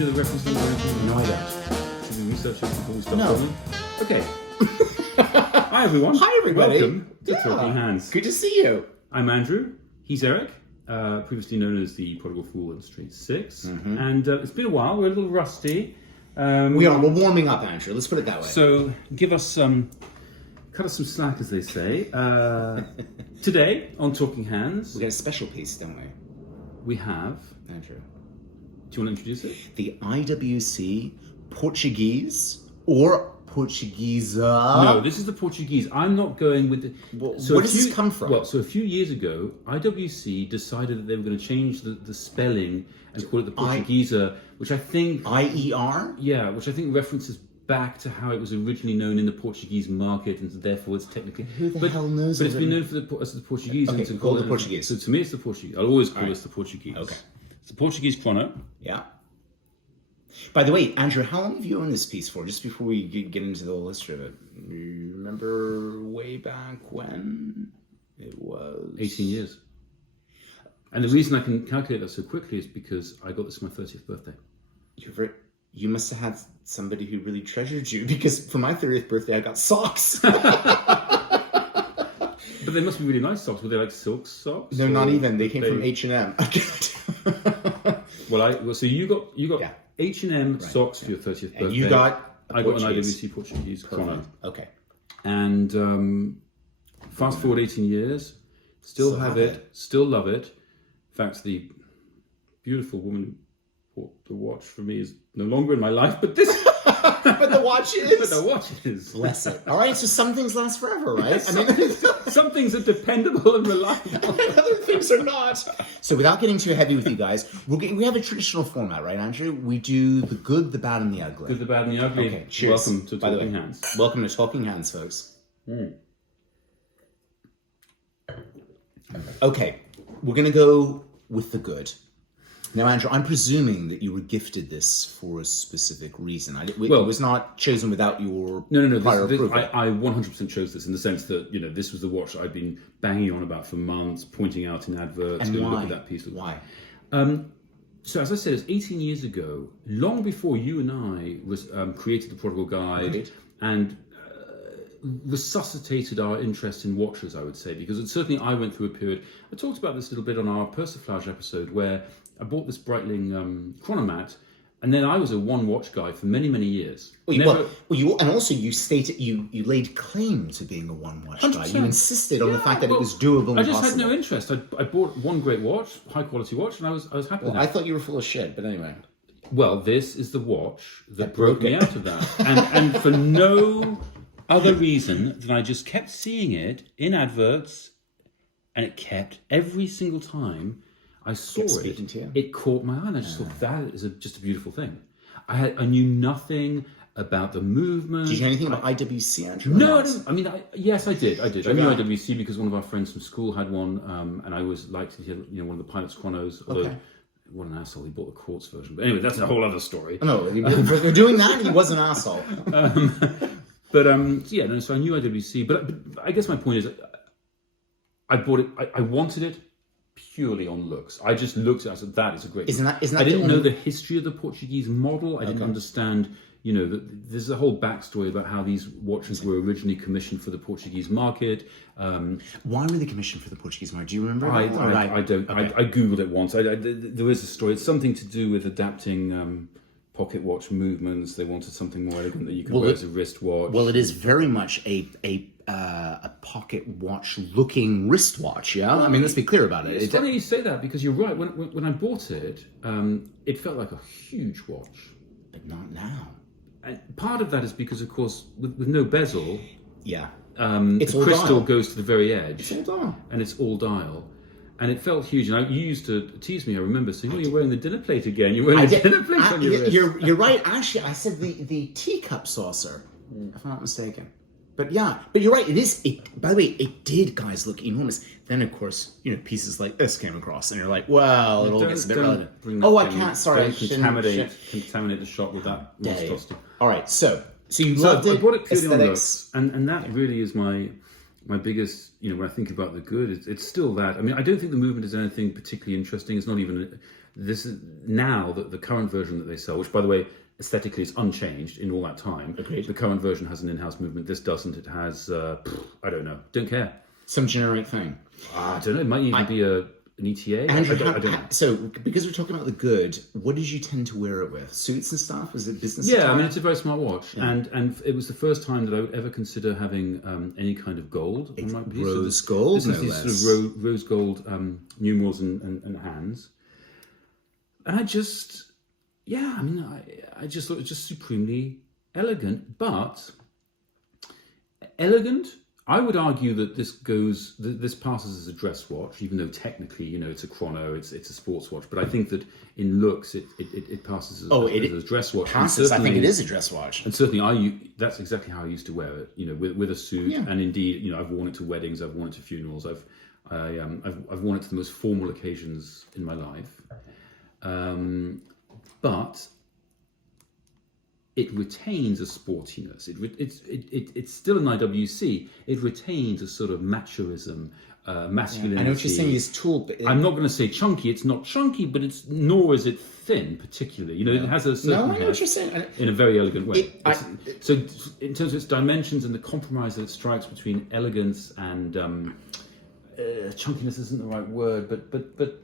you know the references or anything? No, I don't. Should we research it before we start No. filming? Okay. Hi everyone. Hi everybody. Welcome to Talking Hands. Good to see you. I'm Andrew. He's Eric. Previously known as the Prodigal Fool in Street 6. And it's been a while. We're a little rusty. We're warming up, Andrew. Let's put it that way. So give us cut us some slack, as they say. Today on Talking Hands, we got a special piece, don't we? we have. Andrew. Do you want to introduce it? The IWC Portuguese or Portuguese. No, this is the Portuguese. I'm not going with the. Well, where does this come from? Well, so a few years ago, IWC decided that they were going to change the spelling and call it the Portuguese, which I think. IER? Yeah, which I think references back to how it was originally known in the Portuguese market, and therefore it's technically. Who the hell knows? But it's been known as the Portuguese. Okay, and to call it it the Portuguese. So to me, it's the Portuguese. I'll always call this the Portuguese. Okay. It's the Portuguese Chrono. Yeah. By the way, Andrew, how long have you owned this piece for? Just before we get into the whole history of it. You remember way back when? It was... 18 years. And the reason I can calculate that so quickly is because I got this for my 30th birthday. You must have had somebody who really treasured you, because for my 30th birthday, I got socks. But they must be really nice socks. Were they like silk socks? No, not even. They came from H&M. So you got Yeah. H&M socks for your 30th birthday. And you got I got an IWC Portuguese Chrono. Okay. And fast forward 18 years, still have it, still love it. In fact, the beautiful woman who bought the watch for me is no longer in my life, but this... But the watch is. But the watch is. Bless it. All right, so some things last forever, right? Some things are dependable and reliable. And other things are not. So without getting too heavy with you guys, we have a traditional format, right, Andrew? We do the good, the bad, and the ugly. Good, the bad, and the ugly. Okay, cheers. Welcome to Talking Hands. Welcome to Talking Hands, folks. Okay, we're going to go with the good. Now, Andrew, I'm presuming that you were gifted this for a specific reason. It was not chosen without your prior approval. I 100% chose this in the sense that, this was the watch I'd been banging on about for months, pointing out in adverts. And why? Look at that piece. Why? So, as I said, it's 18 years ago, long before you and I was created the Prodigal Guide and resuscitated our interest in watches, I would say, because certainly I went through a period. I talked about this a little bit on our Persiflage episode where I bought this Breitling chronomat, and then I was a one-watch guy for many, many years. And also you stated you laid claim to being a one-watch guy. You insisted on the fact that it was doable. I just had no interest. I bought one great watch, high-quality watch, and I was happy with that. I thought you were full of shit, but anyway. Well, this is the watch that broke me out of that, and for no other reason than I just kept seeing it in adverts, and it kept every single time I saw it caught my eye, and I just thought that is just a beautiful thing. I knew nothing about the movement. Did you know anything about IWC, Andrew? No, I don't. I mean, yes, I did. I knew IWC because one of our friends from school had one, and I always liked to hear, one of the Pilot's Chronos. Although, what an asshole! He bought the quartz version. But anyway, that's a whole other story. No, we're doing that. He was an asshole. So I knew IWC. But I guess my point is, I bought it. I wanted it purely on looks. I just looked at it, I said, that is a great... Isn't that I didn't know the history of the Portuguese model. I didn't understand, there's a whole backstory about how these watches were originally commissioned for the Portuguese market. Why were they commissioned for the Portuguese market? Do you remember? I don't. Okay. I Googled it once. There is a story. It's something to do with adapting pocket watch movements. They wanted something more elegant that you could wear as a wristwatch. Well, it is very much a pocket watch looking wristwatch, yeah? Well, I mean, let's be clear about it. It's funny you say that because you're right. When I bought it, it felt like a huge watch. But not now. And part of that is because, of course, with no bezel, it's the crystal dial. goes to the very edge. It's all dial. And it's all dial. And it felt huge. And you used to tease me, I remember, saying, you're wearing the dinner plate again. You're wearing the dinner plate on your wrist. You're right. Actually, I said the teacup saucer, if I'm not mistaken. But you're right. By the way, it did, guys, look enormous. Then, of course, pieces like this came across, and you're like, well, it all gets a bit relevant. I can't. Sorry, I contaminate the shot with that monstrosity. All right, so you loved it. I bought it purely on looks, and that really is my when I think about the good, it's still that. I mean, I don't think the movement is anything particularly interesting. It's not even this is now the current version that they sell, which by the way, aesthetically is unchanged in all that time. Agreed. The current version has an in-house movement. This doesn't. It has I don't know. Don't care. Some generic thing. I don't know. It might even be an ETA. Andrew, I don't know. So, because we're talking about the good, what did you tend to wear it with? Suits and stuff? Was it business? Yeah, attire? I mean, it's a very smart watch, and it was the first time that I would ever consider having any kind of gold on my piece. Rose gold, This is these sort of rose gold numerals and hands, and I just thought it was just supremely elegant, but elegant. I would argue that this passes as a dress watch, even though technically, it's a chrono, it's a sports watch. But I think that in looks, it passes as a dress watch. Passes. I think it is a dress watch. And certainly, that's exactly how I used to wear it. With a suit, and indeed, I've worn it to weddings, I've worn it to funerals, I've worn it to the most formal occasions in my life. But it retains a sportiness. It's still an IWC. It retains a sort of machoism, masculinity. I know what you're saying. This tool. I'm not going to say chunky. It's not chunky, but nor is it thin particularly. It has a certain. No, I know what you're saying. In a very elegant way. So, in terms of its dimensions and the compromise that it strikes between elegance and chunkiness isn't the right word, but.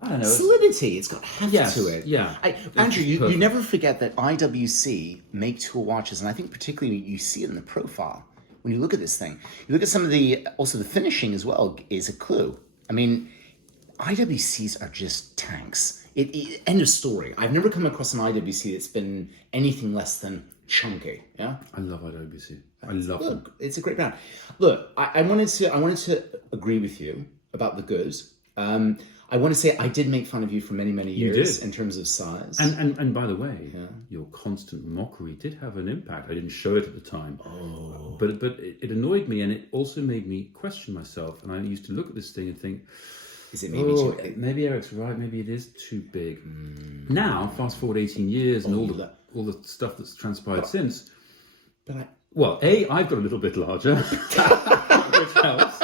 I don't know. Solidity. It's got heft to it. Yeah. Andrew, you never forget that IWC make tool watches, and I think particularly you see it in the profile. When you look at this thing, you look at some of the finishing as well is a clue. I mean, IWCs are just tanks. End of story. I've never come across an IWC that's been anything less than chunky. Yeah. I love IWC. I love them. It's a great brand. Look, I wanted to agree with you about the goods. I want to say I did make fun of you for many, many years in terms of size. And by the way, your constant mockery did have an impact. I didn't show it at the time. Oh. But it annoyed me, and it also made me question myself. And I used to look at this thing and think, is it maybe too big? Maybe Eric's right. Maybe it is too big. Now, fast forward 18 years and all the stuff that's transpired since. I've got a little bit larger, which helps.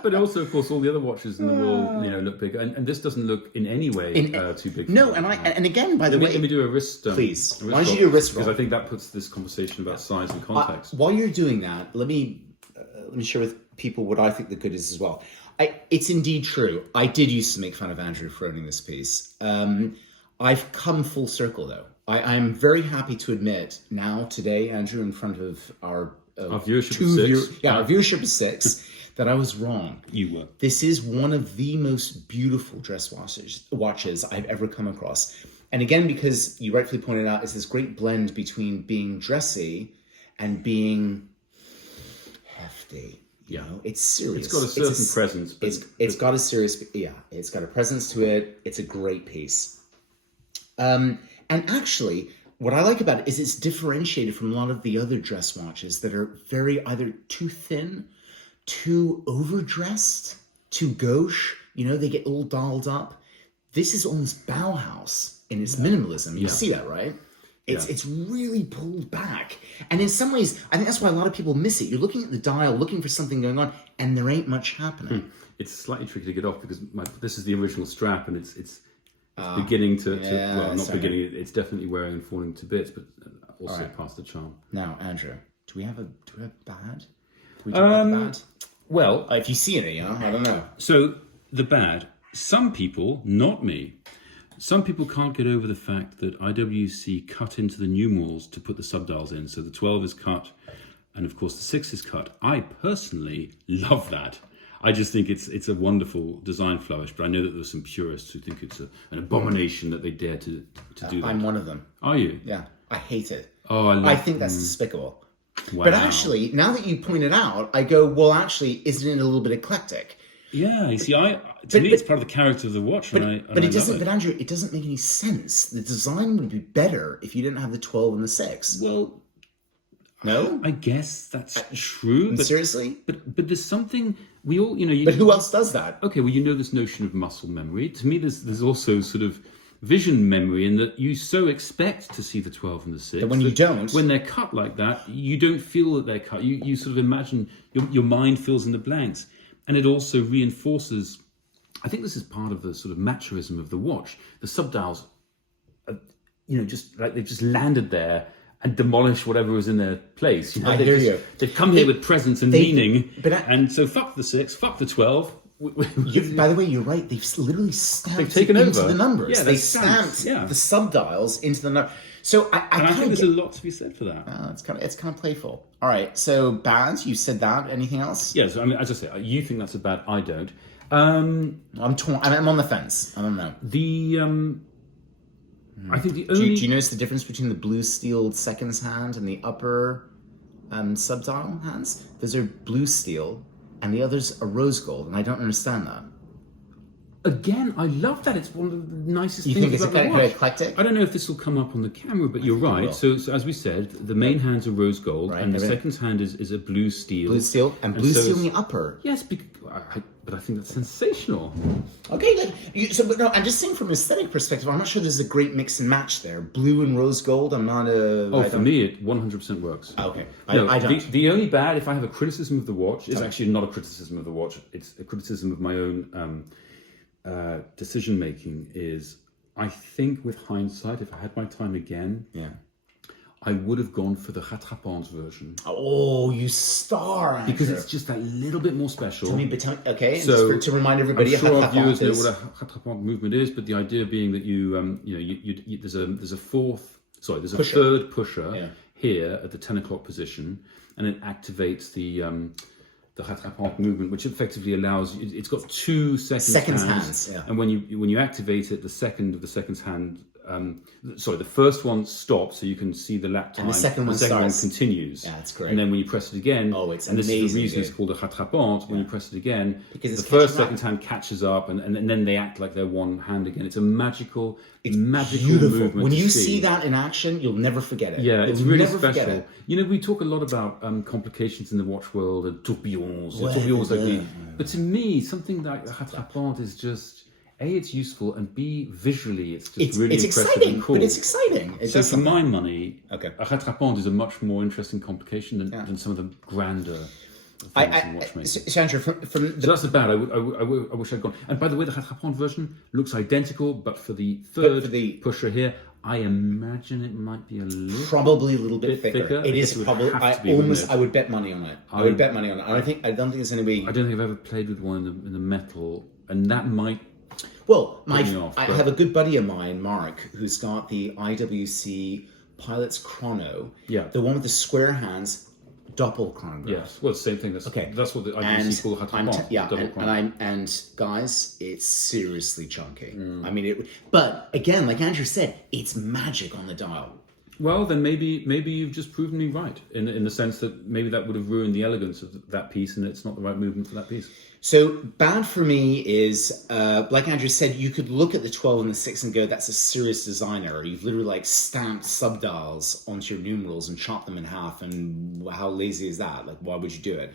But also, of course, all the other watches in the world, look bigger, and this doesn't look in any way too big. No, and again, by the way, let me do a wrist. Please, why don't you do a wrist roll? Because I think that puts this conversation about size in context. While you're doing that, let me share with people what I think the good is as well. It's indeed true. I did used to make fun of Andrew for owning this piece. I've come full circle, though. I'm very happy to admit now, today, Andrew, in front of our viewership of 6. Our viewership is 6. That I was wrong. You were. This is one of the most beautiful dress watches I've ever come across. And again, because you rightfully pointed out, it's this great blend between being dressy and being hefty. It's serious. It's got a certain presence. It's got a serious, it's got a presence to it. It's a great piece. And actually, what I like about it is it's differentiated from a lot of the other dress watches that are very either too thin, too overdressed, too gauche. They get all dolled up. This is almost Bauhaus in its minimalism. You see that, right? It's really pulled back. And in some ways, I think that's why a lot of people miss it. You're looking at the dial, looking for something going on, and there ain't much happening. It's slightly tricky to get off because this is the original strap, and it's beginning to beginning. It's definitely wearing and falling to bits, but also past the charm. Now, Andrew, do we have bad? Can we talk about the bad? Well, if you see it, I don't know. So the bad. Some people, not me, some people can't get over the fact that IWC cut into the numerals to put the subdials in. So the 12 is cut, and of course the 6 is cut. I personally love that. I just think it's a wonderful design flourish, but I know that there's some purists who think it's an abomination that they dare to do that. I'm one of them. Are you? Yeah, I hate it. Oh, I think that's despicable. Wow. But actually, now that you point it out, I go, well, actually, isn't it a little bit eclectic? Yeah, you see, to me, it's part of the character of the watch, but it doesn't. But Andrew, it doesn't make any sense. The design would be better if you didn't have the 12 and the 6. Well, no, I guess that's true. But seriously, but there's something we all, but who else does that? Okay, well, this notion of muscle memory. To me, there's also sort of vision memory in that you so expect to see the 12 and the 6. But when you don't, when they're cut like that, you don't feel that they're cut. You sort of imagine, your mind fills in the blanks. And it also reinforces, I think this is part of the sort of machoism of the watch. The subdials, just like they've just landed there and demolished whatever was in their place. I hear you. They've come here with presence and meaning. And so fuck the 6, fuck the 12. By the way, you're right. They've literally stamped taken into over the numbers. Yeah, they stamped the subdials into the number. So I think there's a lot to be said for that. It's kind of playful. All right. So Baz, you said that. Anything else? Yes. I mean, as I say, you think that's a bad. I don't. I'm torn. I'm on the fence. I don't know. I think the only. Do you notice the difference between the blue steel seconds hand and the upper subdial hands? Those are blue steel, and the others are rose gold, and I don't understand that. Again, I love that. It's one of the nicest things think it's about the kind watch. of eclectic? I don't know if this will come up on the camera, but you're right. So as we said, the main hands are rose gold, and the second hand is a blue steel. Blue steel and blue steel in the upper. Yes, but I think that's sensational. Okay, but no, I'm just saying from an aesthetic perspective, I'm not sure there's a great mix and match there. Blue and rose gold. I'm not a. For me, it 100% works. Okay, No, I don't. The only bad, if I have a criticism of the watch, is actually not a criticism of the watch. It's a criticism of my own. Decision making is, I think with hindsight, if I had my time again, I would have gone for the rattrapante version. Oh, you star! Andrew. Because it's just that little bit more special. Okay, so just to remind everybody, I'm sure our viewers know what a rattrapante movement is, but the idea being that there's a third pusher here at the 10 o'clock position, and it activates the rattrapante movement, which effectively allows it's got two seconds hands, and when you activate it, the second of the seconds hand, the first one stops so you can see the lap time, and the second one continues. Yeah, that's great. And then when you press it again, it's and amazing. This is the reason it's called a rattrapante. When you press it again, because the first second hand catches up, and then they act like they're one hand again. It's a magical movement. When you see that in action, you'll never forget it. Yeah, it's really special. We talk a lot about complications in the watch world and tourbillons. But to me, something like the rattrapante is just it's useful, and B, visually, it's really impressive exciting, and cool. But it's exciting. So for my money, a rattrapante is a much more interesting complication than some of the grander things in watchmaking. So Andrew, so that's the bad. I wish I'd gone. And by the way, the rattrapante version looks identical, but for the third pusher here, I imagine it might be probably a little bit thicker. It is probably. I would bet money on it. I don't think there's any way. I don't think I've ever played with one in the metal, and that might. Well, I have a good buddy of mine, Mark, who's got the IWC Pilot's Chrono. Yeah. The one with the square hands, doppel chronograph. Yes. Well, same thing. That's what the IWC call rattrapante. And guys, it's seriously chunky. I mean, but again, like Andrew said, it's magic on the dial. Well, then maybe you've just proven me right in the sense that maybe that would have ruined the elegance of that piece, and it's not the right movement for that piece. So bad for me is, like Andrew said, you could look at the 12 and the 6 and go, that's a serious design error. You've literally stamped subdials onto your numerals and chopped them in half, and how lazy is that? Why would you do it?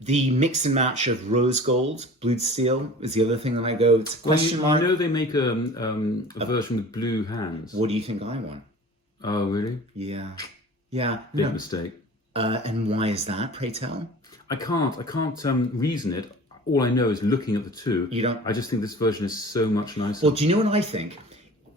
The mix and match of rose gold, blue steel is the other thing that I go, it's a question mark. I know they make a version with blue hands. What do you think I want? Oh, really? Yeah. Big mistake. And why is that, pray tell? I can't reason it. All I know is looking at the two. I just think this version is so much nicer. Well, do you know what I think?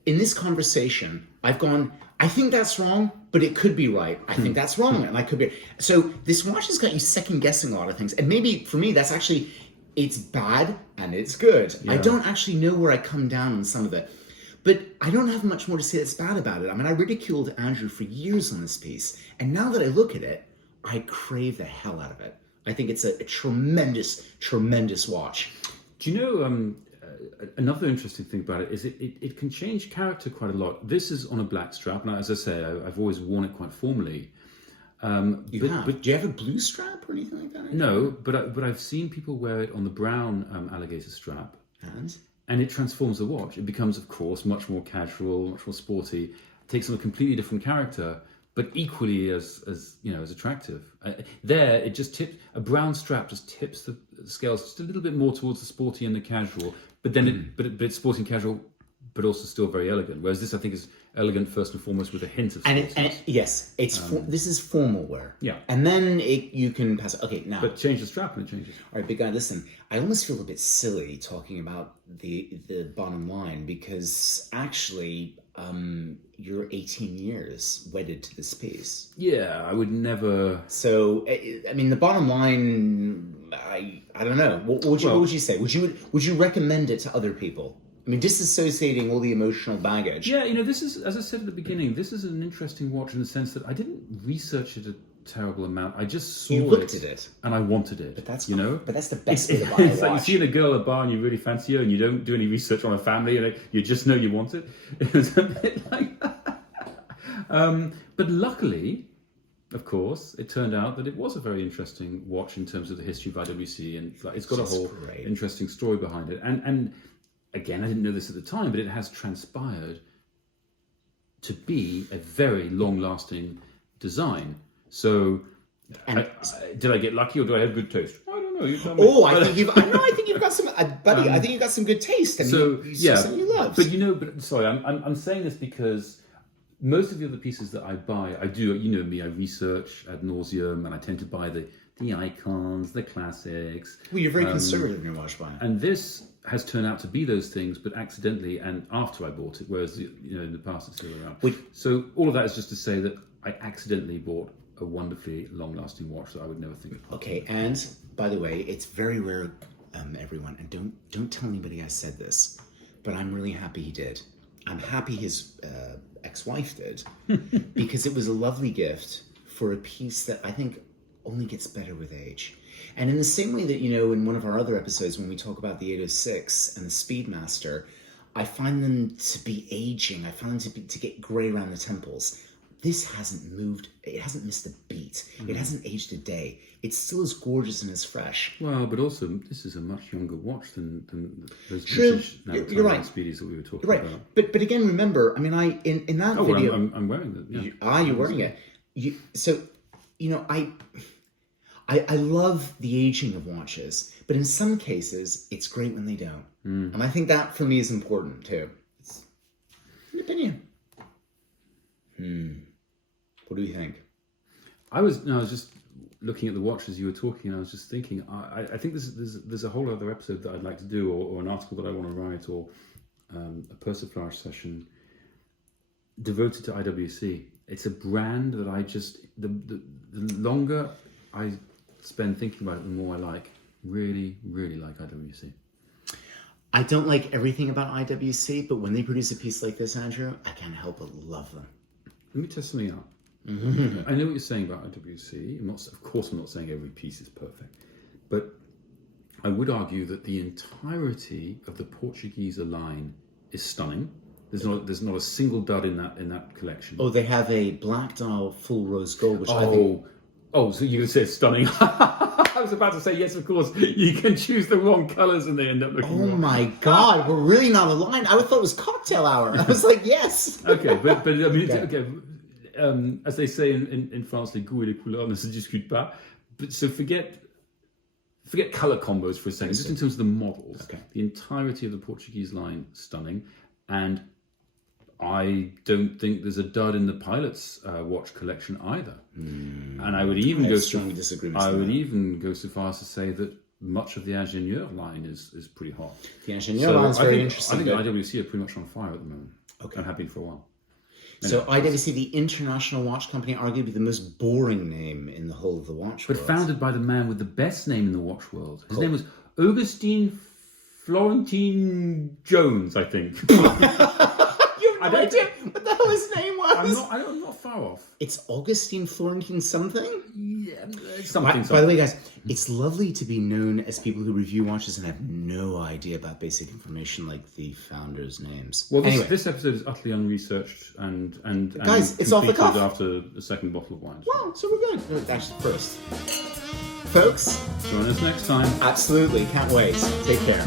In this conversation, I've gone, I think that's wrong, but it could be right. I think that's wrong, and I could be. So this watch has got you second guessing a lot of things. And maybe for me, that's actually, it's bad and it's good. Yeah. I don't actually know where I come down on some of it. But I don't have much more to say that's bad about it. I mean, I ridiculed Andrew for years on this piece. And now that I look at it, I crave the hell out of it. I think it's a tremendous, tremendous watch. Do you know, another interesting thing about it is it can change character quite a lot. This is on a black strap. Now, as I say, I've always worn it quite formally. But do you have a blue strap or anything like that? No, but I've seen people wear it on the brown alligator strap. And it transforms the watch. It becomes, of course, much more casual, much more sporty. It takes on a completely different character, but equally as attractive. There, it just tips. A brown strap just tips the scales just a little bit more towards the sporty and the casual. But then, but it's sporty and casual, but also still very elegant. Whereas this, I think, is elegant first and foremost with a hint of sauciness. Yes, it's this is formal wear. Yeah. And then you can pass it. Okay, now. But change the strap and it changes. All right, big guy, listen. I almost feel a bit silly talking about the bottom line because actually you're 18 years wedded to this piece. Yeah, I would never... So, I mean, the bottom line, I don't know. What would you say? Would you recommend it to other people? I mean, disassociating all the emotional baggage. Yeah, this is, as I said at the beginning, this is an interesting watch in the sense that I didn't research it a terrible amount. I just saw looked at it. And I wanted it. But that's But that's the best way to buy a watch. It's like you see a girl at a bar and you really fancy her and you don't do any research on her family and you just know you want it. It's a bit like that. But luckily, of course, it turned out that it was a very interesting watch in terms of the history of IWC, and it's got a whole interesting story behind it. And again, I didn't know this at the time, but it has transpired to be a very long-lasting design. So, did I get lucky, or do I have good taste? I don't know. You tell me. Oh, I think you've got some, buddy. I think you've got some good taste. And something you love. But sorry, I'm saying this because most of the other pieces that I buy, I do. You know me, I research ad nauseum, and I tend to buy the icons, the classics. Well, you're very conservative in your watch buying. And this has turned out to be those things, but accidentally and after I bought it, whereas in the past it's still around. So all of that is just to say that I accidentally bought a wonderfully long-lasting watch that I would never think of. Okay, and by the way, it's very rare, everyone, and don't tell anybody I said this, but I'm really happy he did. I'm happy his ex-wife did, because it was a lovely gift for a piece that I think only gets better with age. And in the same way that, in one of our other episodes when we talk about the 806 and the Speedmaster, I find them to be aging. I find them to get grey around the temples. This hasn't moved. It hasn't missed a beat. Mm-hmm. It hasn't aged a day. It's still as gorgeous and as fresh. Well, but also, this is a much younger watch than those True. You're right. Speedies that we were talking about. But again, remember, I mean, in that video... Well, I'm wearing it. Yeah. You're wearing it. I love the aging of watches, but in some cases, it's great when they don't. And I think that, for me, is important, too. It's an opinion. What do you think? I was just looking at the watch as you were talking, and I was just thinking, I think there's a whole other episode that I'd like to do, or an article that I want to write, or a persiflage session devoted to IWC. It's a brand that I just, the longer I spend thinking about it, the more I like. Really, really like IWC. I don't like everything about IWC, but when they produce a piece like this, Andrew, I can't help but love them. Let me test something out. Mm-hmm. I know what you're saying about IWC. Of course, I'm not saying every piece is perfect, but I would argue that the entirety of the Portuguese line is stunning. There's not a single dud in that collection. Oh, they have a black dial full rose gold, which I think... Oh, so you're going to say it's stunning? I was about to say, yes, of course. You can choose the wrong colours and they end up looking wrong. My God, we're really not aligned. I thought it was cocktail hour. I was like, yes. Okay, but I mean, okay. As they say in France, les goûts et les couleurs ne se discutent pas. But so forget colour combos for a second, just in terms of the models. Okay. The entirety of the Portuguese line, stunning. And I don't think there's a dud in the pilot's watch collection either. And I would even go so far as to say that much of the Ingenieur line is pretty hot. The Ingenieur line is very interesting. I think IWC are pretty much on fire at the moment. Okay. And have been for a while. So IWC, the International Watch Company, arguably the most boring name in the whole of the watch world. But founded by the man with the best name in the watch world. His name was Augustine Florentine Jones, I think. I have no idea what the hell his name was. I'm not far off. It's Augustine Florentine something? Yeah, something. By the way, guys, it's lovely to be known as people who review watches and have no idea about basic information like the founders' names. Well, this episode is utterly unresearched and guys, it's off the cuff. After the second bottle of wine. Well, so we're good. Actually, first. Folks. Join us next time. Absolutely. Can't wait. Take care.